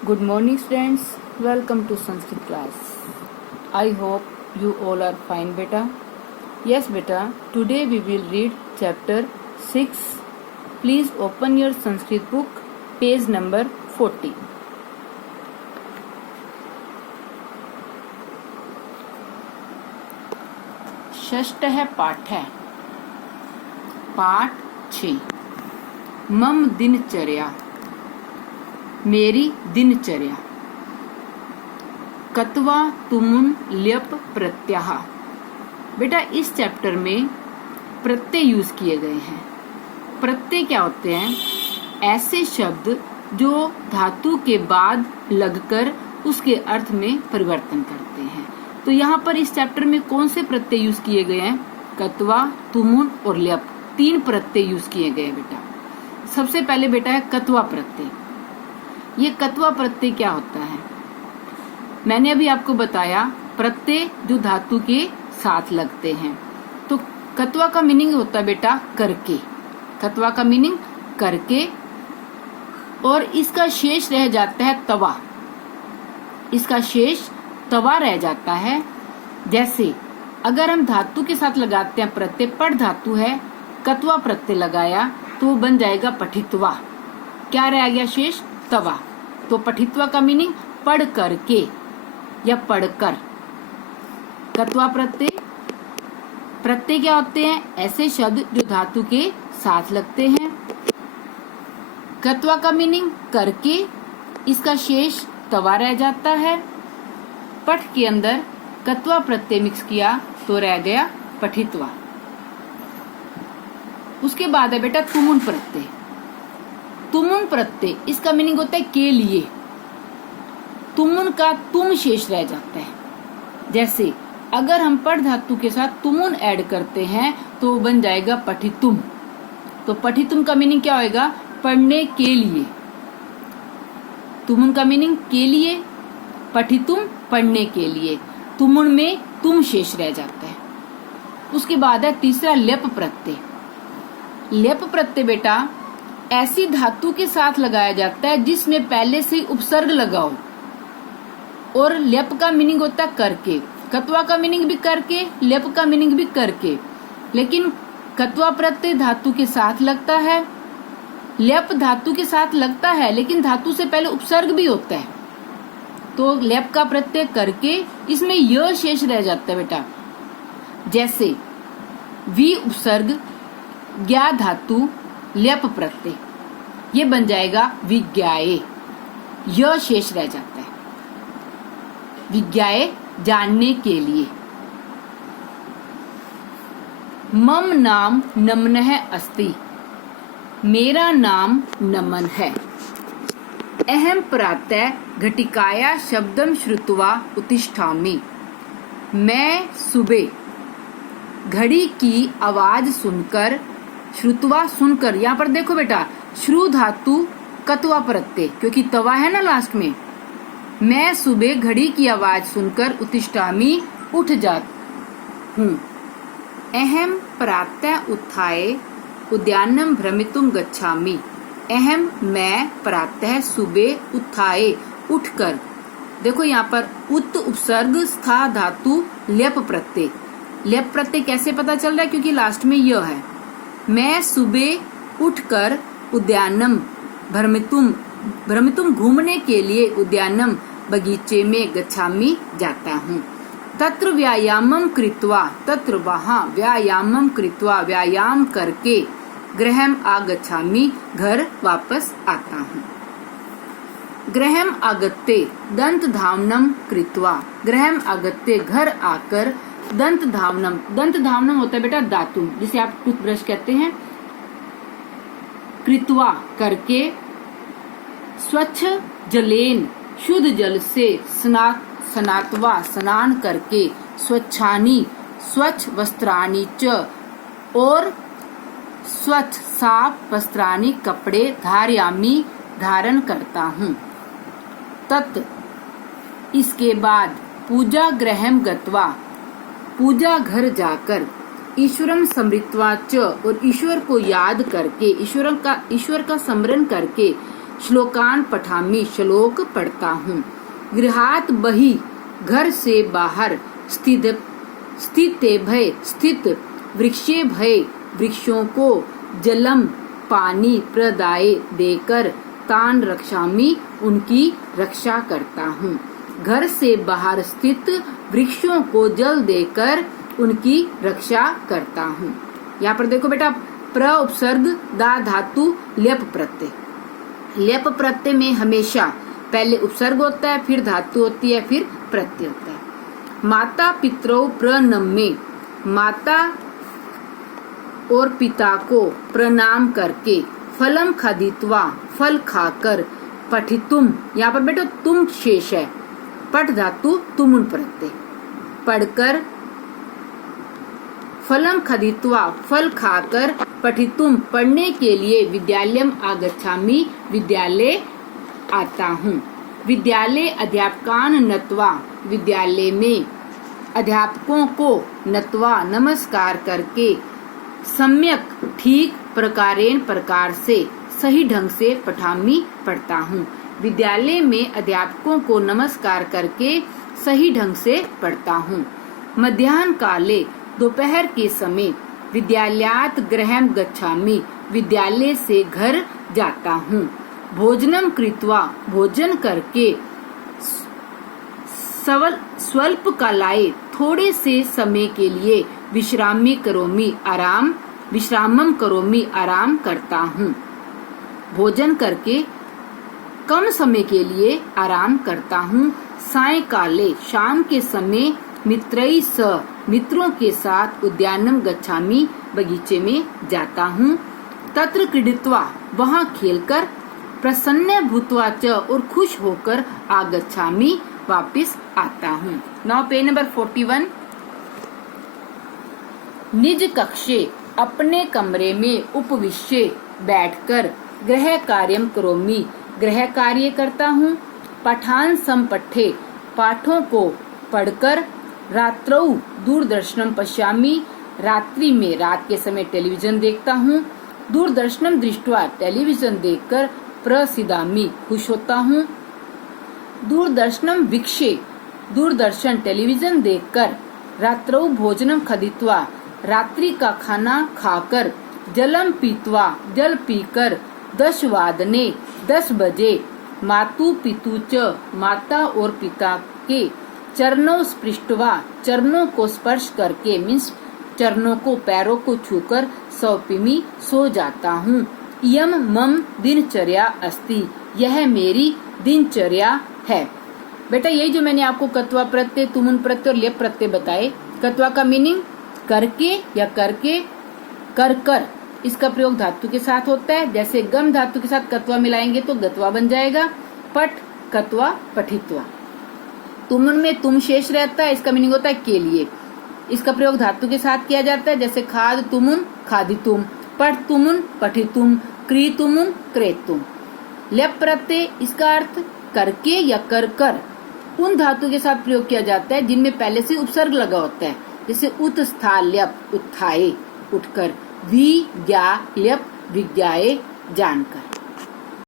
Good morning students, welcome to Sanskrit class. I hope you all are fine beta. Yes beta, today we will read chapter 6. Please open your Sanskrit book, page number 40. षष्ठः पाठः पाठ 6 मम दिनचर्या मेरी दिनचर्या कत्वा तुमुन ल्यप प्रत्यय। बेटा इस chapter में प्रत्यय use किए गए हैं। प्रत्यय क्या होते हैं? ऐसे शब्द जो धातु के बाद लगकर उसके अर्थ में परिवर्तन करते हैं। तो यहाँ पर इस चैप्टर में कौन से प्रत्यय यूज किए गए हैं? कत्वा, तुमुन और ल्यप, 3 प्रत्यय यूज किए गए बेटा। सबसे पहले बेटा है कत्वा प्रत्यय। ये कत्वा प्रत्यय क्या होता है? मैंने अभी आपको बताया प्रत्यय जो धातु के साथ लगते हैं। तो कत्वा का मीनिंग होता है बेटा करके। कत्वा का मीनिंग करके, और इसका शेष रह जाता है तवा। इसका शेष तवा रह जाता है। जैसे अगर हम धातु के साथ लगाते हैं प्रत्यय, पढ़ धातु है, कत्वा प्रत्यय लगाया तो वो बन जाएगा पठित्वा। क्या रह गया शेष? तवा। तो पठित्वा का मीनिंग पढ़ करके या पढ़कर। कत्वा प्रत्यय। प्रत्यय क्या होते हैं? ऐसे शब्द जो धातु के साथ लगते हैं। कत्वा का मीनिंग करके, इसका शेष तवा रह जाता है। पठ के अंदर कत्वा प्रत्यय मिक्स किया तो रह गया पठित्वा। उसके बाद है बेटा तुमुन प्रत्यय। तुमुन प्रत्यय, इसका मीनिंग होता है के लिए। तुमुन का तुम शेष रह जाता है। जैसे अगर हम पढ़ धातु के साथ तुमुन ऐड करते हैं तो बन जाएगा पठितुम। तो पठितुम का मीनिंग क्या होएगा? पढ़ने के लिए। तुमुन का मीनिंग के लिए, पठितुम पढ़ने के लिए। तुमुन में तुम शेष रह जाता है। उसके बाद है तीसरा ल्यप प्रत्यय। ल्यप प्रत्यय बेटा ऐसी धातु के साथ लगाया जाता है जिसमें पहले से उपसर्ग लगा हो। और ल्यप का मीनिंग होता है करके। कत्वा का मीनिंग भी करके, ल्यप का मीनिंग भी करके। लेकिन कत्वा प्रत्यय धातु के साथ लगता है, ल्यप धातु के साथ लगता है, लेकिन धातु से पहले उपसर्ग भी होता है। तो ल्यप का प्रत्यय करके, इसमें य शेष रह जाता है बेटा। जैसे वी उपसर्ग, ज्ञा धातु, ल्यप प्रत्यय, ये बन जाएगा विज्ञाये। य शेष रह जाता है। विज्ञाये जानने के लिए। मम नाम नमनः अस्ति, मेरा नाम नमन है। अहम प्रातः घटिकाया शब्दम श्रुत्वा उत्तिष्ठामि, मैं सुबह घड़ी की आवाज सुनकर, श्रुत्वा सुनकर, यहाँ पर देखो बेटा श्रु धातु कत्वा प्रत्यय, क्योंकि तवा है ना लास्ट में। मैं सुबह घड़ी की आवाज सुनकर उत्तिष्ठामि उठ जाता हूँ। अहम प्रातः उत्थाय उद्यानम भ्रमितुम गच्छामि। अहम मैं, प्रातः सुबह, उत्थाय उठकर। देखो यहाँ पर उत उपसर्ग, स्था धातु, ल्यप प्रत्यय। ल्यप प्रत्यय कैसे पता चल रहा है? क्योंकि लास्ट में यह है। मैं सुबह उठकर उद्यानम भ्रमितुम, भ्रमितुम घूमने के लिए, उद्यानम बगीचे में, गच्छामि जाता हूँ। तत्र व्यायामम कृत्वा, तत्र वहाँ, व्यायामम कृत्वा व्यायाम करके, गृहम आगच्छामि घर वापस आता हूँ। गृहम आगत्ते दंत धावनम कृत्वा, गृहम आगत्ते घर आकर, दंत धावनम, दंत धावनम होता है बेटा दातुन, जिसे आप टूथब्रश कहते हैं। कृत्वा करके, स्वच्छ जलेन शुद्ध जल से, स्नात्वा स्नान करके, स्वच्छानि स्वच्छ वस्त्राणि च, और स्वच्छ साफ वस्त्राणि कपड़े, धारयामि धारण करता हूँ। तत् इसके बाद, पूजा गृहम गत्वा पूजा घर जाकर, ईश्वरम स्मृत्वा च, और ईश्वर को याद करके, ईश्वर का स्मरण करके, श्लोकान पठामि, श्लोक पढ़ता हूँ। गृहात बहि, घर से बाहर, स्थिते भय, स्थित वृक्षे भय, वृक्षों को जलम पानी प्रदाय देकर, तान रक्षामि, उनकी रक्षा करता हूँ। घर से बाहर स्थित वृक्षों को जल देकर उनकी रक्षा करता हूँ। यहाँ पर देखो बेटा, प्र उपसर्ग दा धातु ल्यप प्रत्यय। ल्यप प्रत्यय में हमेशा पहले उपसर्ग होता है, फिर धातु होती है, फिर प्रत्यय होता है। माता पितरौ प्रणम्ये, माता और पिता को प्रणाम करके, फलम खादित्वा, फल खाकर, पठितुम, यहाँ पर बेटा तुम शेष है, पठ धातु तुमुन प्रत्यय, पढ़कर, फलम खादित्वा, फल खाकर, पठितुम, पढ़ने के लिए, विद्यालयम आगच्छामि, विद्यालय आता हूँ। विद्यालय अध्यापकान नत्वा, विद्यालय में अध्यापकों को नत्वा, नमस्कार करके, सम्यक ठीक, प्रकारेण प्रकार से, सही ढंग से, पठामि पढ़ता हूँ। विद्यालय में अध्यापकों को नमस्कार करके सही ढंग से पढ़ता हूँ। मध्याह्न काले, दोपहर के समय, विद्यालयात गृहं गच्छामि, विद्यालय से घर जाता हूँ। भोजनम कृत्वा, भोजन करके, स्वल्प कालाय, थोड़े से समय के लिए, विश्रामी करोमि, आराम, विश्रामम करोमि, आराम करता हूँ। भोजन करके कम समय के लिए आराम करता हूँ। सायंकाले, शाम के समय, मित्रैः सह, मित्रों के साथ, उद्यानम गच्छामि, बगीचे में जाता हूँ। तत्र क्रीडित्वा, वहाँ खेलकर, प्रसन्न भूत्वा च, और खुश होकर, आगच्छामि, वापिस आता हूँ। Now page number 41। निज कक्षे, अपने कमरे में, उपविश्य, बैठकर, गृह कार्यम करोमि, गृह कार्य करता हूँ। पठान संपठे, पाठों को पढ़कर, रात्रौ दूरदर्शनम पश्यामि, रात्रि में, रात के समय टेलीविजन देखता हूँ। दूरदर्शनम दृष्ट्वा, टेलीविजन देखकर, प्रसीदामि, खुश होता हूँ। दूरदर्शनम वीक्षे, दूरदर्शन टेलीविजन देखकर, रात्रौ भोजनम खादित्वा, रात्रि का खाना खाकर, जलम पीत्वा, जल पीकर, 10 वादने, 10 बजे, मातु पितु च, माता और पिता के, चरणों स्पृष्टवा, चरणों को स्पर्श करके, मीन्स चरणों को, पैरों को छूकर, सौपिमी, सो जाता हूँ। यम मम दिनचर्या अस्ति, यह मेरी दिनचर्या है। बेटा यही जो मैंने आपको कत्वा प्रत्यय, तुमुन प्रत्यय और ल्यप प्रत्यय बताए। कत्वा का मीनिंग करके या करके, कर कर, इसका प्रयोग धातु के साथ होता है। जैसे गम धातु के साथ कत्वा मिलाएंगे तो गत्वा बन जाएगा। पट, कत्वा, पठित्वा। तुमुन में तुम शेष रहता है, इसका मीनिंग होता है के लिए। इसका प्रयोग धातु के साथ किया जाता है। जैसे खाद तुमुन, खादितुम, पठ तुमुन, पठितुम, क्री तुमुन, क्रेतुम। ल्यप प्रत्यय, इसका अर्थ करके या कर कर, उन धातु के साथ प्रयोग किया जाता है जिनमें पहले से उपसर्ग लगा होता है। जैसे उत स्था ल्यप, उत्थाए, उठकर। वि ज्ञा ल्यप, विज्ञाए, जानकर।